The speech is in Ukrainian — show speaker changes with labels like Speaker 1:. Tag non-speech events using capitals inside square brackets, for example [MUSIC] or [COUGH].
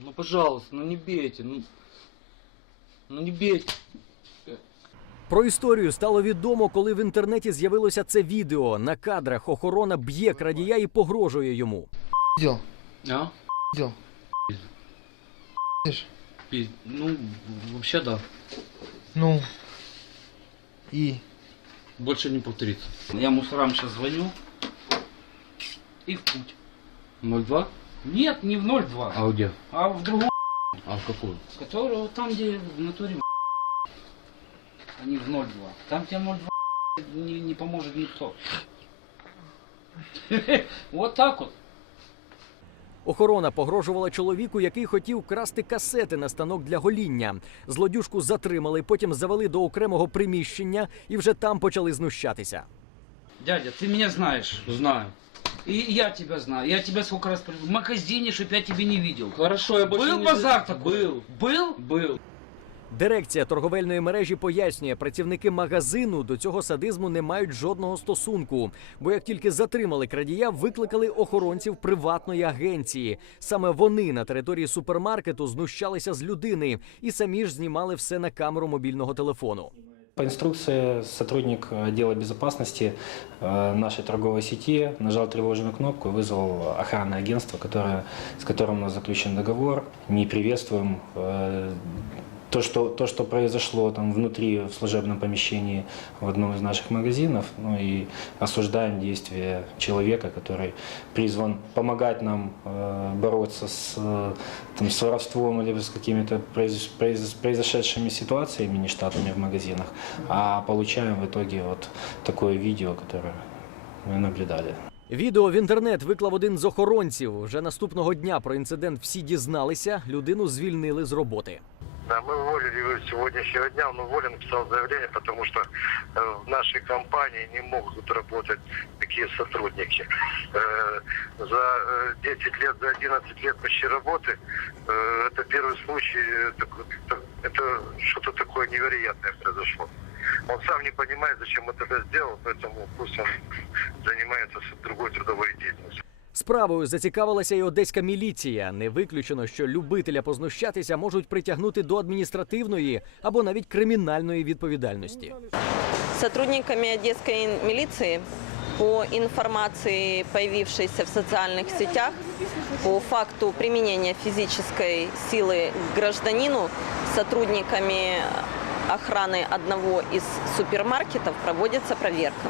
Speaker 1: Ну, пожалуйста, ну не бейте, ну, ну не бейте.
Speaker 2: Про історію стало відомо, коли в інтернеті з'явилося це відео. На кадрах охорона б'є крадія і погрожує йому.
Speaker 3: Дел,
Speaker 1: А?
Speaker 3: дел. Видишь?
Speaker 1: Пи- Ну, вообще да.
Speaker 3: Ну. И.
Speaker 1: Больше не повторится. Я мусорам сейчас звоню. И в путь. 02?
Speaker 4: Нет, не в 0,2,
Speaker 1: А где?
Speaker 4: а в другом,
Speaker 1: А в какую?
Speaker 4: который вот там, где в натуре а не в 0,2. Там тебе 0,2 не, не поможет никто. [LAUGHS] Вот так вот.
Speaker 2: Охорона погрожувала чоловіку, який хотів красти касети на станок для гоління. Злодюжку затримали, потім завели до окремого приміщення і вже там почали знущатися.
Speaker 4: Дядя, ты меня знаешь.
Speaker 1: Знаю.
Speaker 4: И я тебя знаю. Я тебя сколько раз при- в магазине, чтоб я тебя не видел.
Speaker 1: Хорошо, я больше
Speaker 4: Был
Speaker 1: не...
Speaker 4: базар такой?
Speaker 1: Был.
Speaker 4: Был?
Speaker 1: Был.
Speaker 2: Дирекція торговельної мережі пояснює, працівники магазину до цього садизму не мають жодного стосунку. Бо як тільки затримали крадія, викликали охоронців приватної агенції. Саме вони на території супермаркету знущалися з людини і самі ж знімали все на камеру мобільного телефону.
Speaker 5: По инструкции сотрудник отдела безопасности э, нашей торговой сети нажал тревожную кнопку и вызвал охранное агентство, которое, с которым у нас заключен договор. Не приветствуем э, то, что, то, что произошло там внутри в служебном помещении в одном из наших магазинов, ну и осуждаем действия человека, который призван помогать нам э, бороться с, э, там, с воровством или с какими-то произош- произ- произошедшими ситуациями нештатными в магазинах, а получаем в итоге вот такое видео, которое мы наблюдали.
Speaker 2: Відео в інтернет виклав один з охоронців. Вже наступного дня про інцидент всі дізналися. Людину звільнили з роботи.
Speaker 6: Да, мы уволили его с сегодняшнего дня. Он уволен, написал заявление, потому что э, в нашей компании не могут работать такие сотрудники. Э, за э, 10 лет, за 11 лет почти работы, э, это первый случай, э, так- это что-то такое невероятное произошло. Он сам не понимает, зачем это сделал, поэтому пусть он занимается другой трудовой деятельностью.
Speaker 2: Справою зацікавилася і одеська міліція. Не виключено, що любителя познущатися можуть притягнути до адміністративної або навіть кримінальної відповідальності.
Speaker 7: Сотрудниками одесской милиции по информации, появившейся в социальных сетях, по факту применения физической силы к гражданину, сотрудниками охраны одного из супермаркетов проводится проверка.